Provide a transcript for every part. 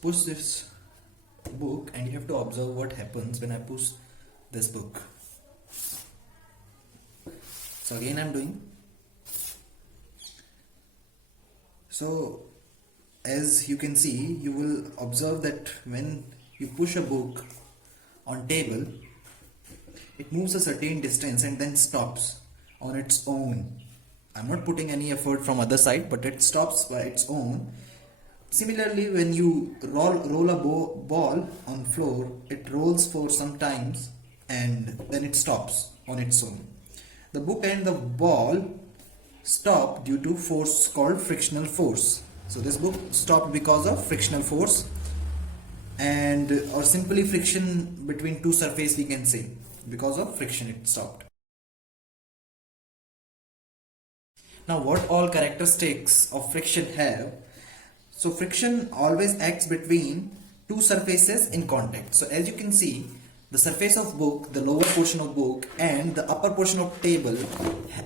push this book and you have to observe what happens when I push this book. So again I'm doing. So as you can see, you will observe that when you push a book on table, it moves a certain distance and then stops on its own. I'm not putting any effort from other side, but it stops by its own. Similarly, when you roll a ball on floor, it rolls for some times and then it stops on its own. The book and the ball stop due to force called frictional force. So this book stopped because of frictional force, and or simply friction between two surfaces, we can say. Because of friction it stopped. Now what all characteristics of friction have? So friction always acts between two surfaces in contact. So as you can see, the surface of book, the lower portion of book and the upper portion of table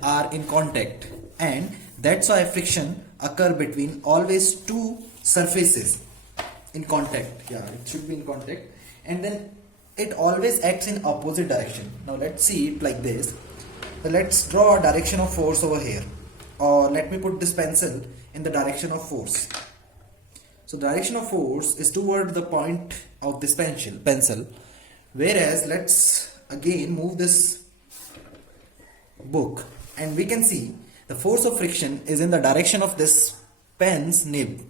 are in contact, and that's why friction occur between always two surfaces in contact. Yeah, it should be in contact, and then it always acts in opposite direction. Now let's see it like this. So let's draw a direction of force over here, or let me put this pencil in the direction of force. So direction of force is toward the point of this pencil, whereas let's again move this book and we can see the force of friction is in the direction of this pen's nib.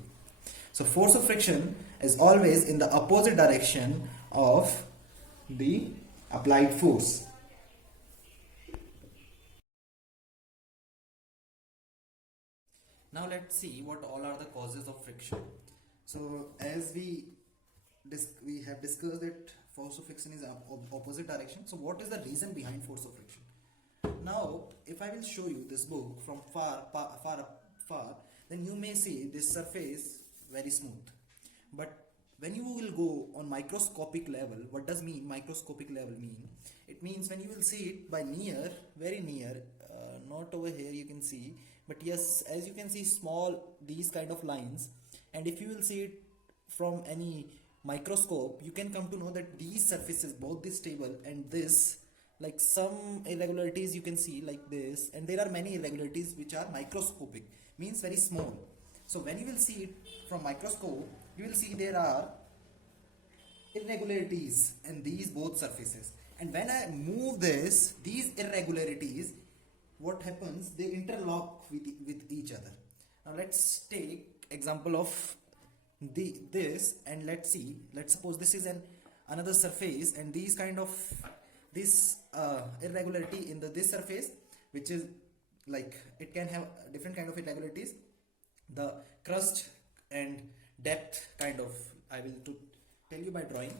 So force of friction is always in the opposite direction of the applied force. Now let's see what all are the causes of friction. So as we have discussed that force of friction is opposite direction. So what is the reason behind force of friction? Now if I will show you this book from far, then you may see this surface very smooth. But when you will go on microscopic level, what does mean microscopic level mean? It means when you will see it by near, very near, not over here you can see, but yes, as you can see small these kind of lines, and if you will see it from any microscope, you can come to know that these surfaces, both this table and this, like some irregularities you can see like this, and there are many irregularities which are microscopic, means very small. So when you will see it from microscope, you will see there are irregularities in these both surfaces, and when I move these irregularities, what happens, they interlock with each other. Now let's take example of this, and let's see, let's suppose this is another surface, and these kind of this irregularity in this surface, which is like it can have different kind of irregularities, the crust and depth kind of, I will tell you by drawing.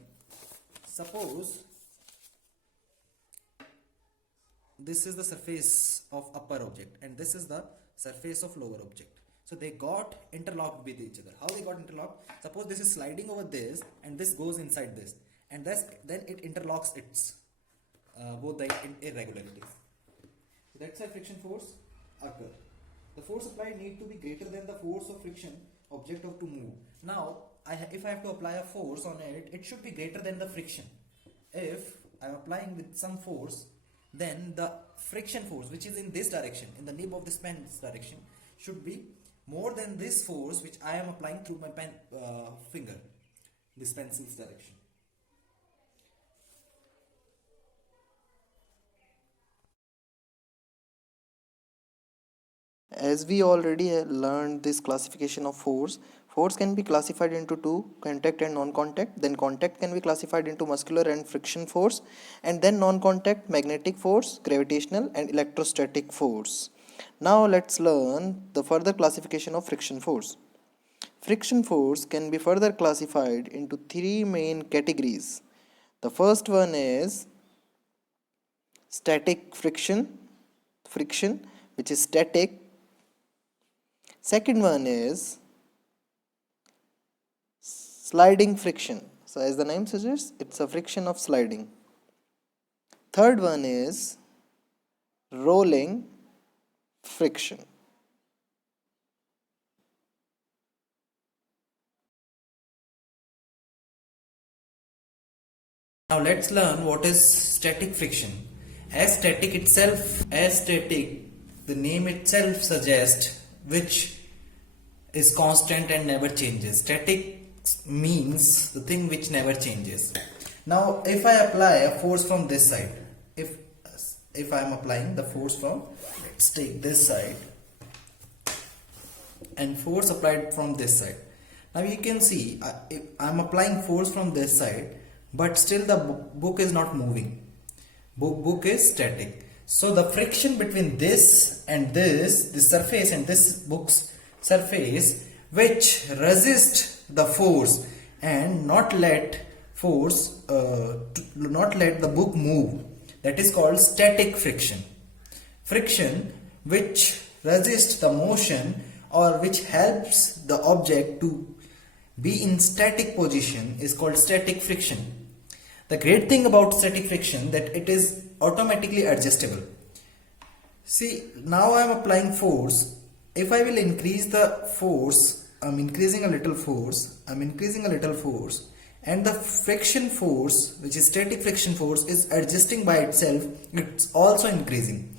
Suppose this is the surface of upper object and this is the surface of lower object. So they got interlocked with each other. How they got interlocked? Suppose this is sliding over this and this goes inside this, and then it interlocks its both the irregularities. So that's why friction force occur. The force applied need to be greater than the force of friction object of to move. Now if I have to apply a force on it, it should be greater than the friction. If I am applying with some force, then the friction force, which is in this direction, in the nib of this pen's direction, should be more than this force which I am applying through my pen finger, this pencil's direction. As we already learned this classification of force, force can be classified into two, contact and non-contact. Then contact can be classified into muscular and friction force, and then non-contact, magnetic force, gravitational and electrostatic force. Now let's learn the further classification of friction force. Friction force can be further classified into three main categories. The first one is static friction, which is static. Second one is sliding friction. So as the name suggests, it's a friction of sliding. Third one is rolling friction. Now let's learn what is static friction. As static, the name itself suggests, which is constant and never changes. Static means the thing which never changes. Now if I apply a force from this side, if I am applying the force from, let's take this side, and force applied from this side. Now you can see I am applying force from this side, but still the book is not moving. Book is static. So the friction between this and this surface and this book's surface, which resist the force and not let the book move, that is called static friction. Friction which resists the motion or which helps the object to be in static position is called static friction. The great thing about static friction that it is automatically adjustable. See, now I am applying force. If I will increase the force, I am increasing a little force, and the friction force, which is static friction force, is adjusting by itself, it's also increasing.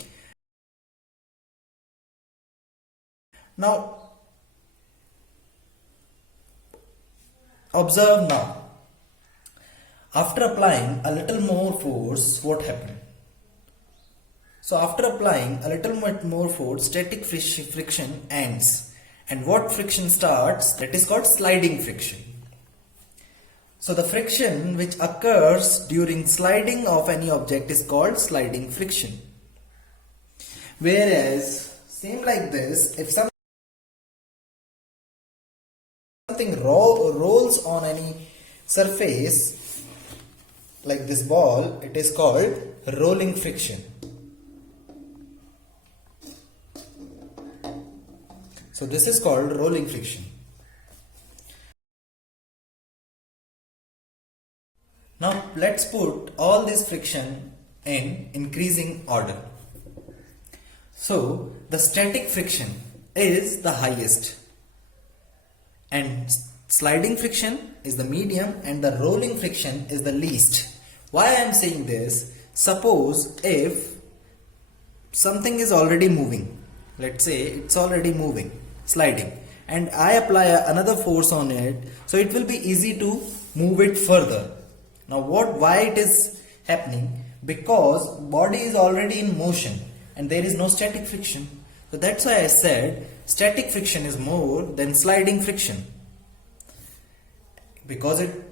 Now observe now. After applying a little more force, what happened? So after applying a little more force, static friction ends. And what friction starts? That is called sliding friction. So the friction which occurs during sliding of any object is called sliding friction. Whereas, same like this, if something rolls on any surface, like this ball, it is called rolling friction. So this is called rolling friction. Now let's put all this friction in increasing order. So the static friction is the highest, and sliding friction is the medium, and the rolling friction is the least. Why I am saying this? Suppose if something is already moving, let's say it's already moving, sliding, and I apply another force on it, so it will be easy to move it further. Now why it is happening? Because body is already in motion and there is no static friction. So that's why I said static friction is more than sliding friction, because it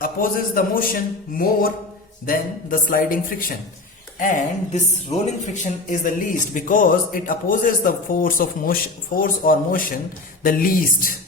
opposes the motion more than the sliding friction. And this rolling friction is the least because it opposes the force or motion the least.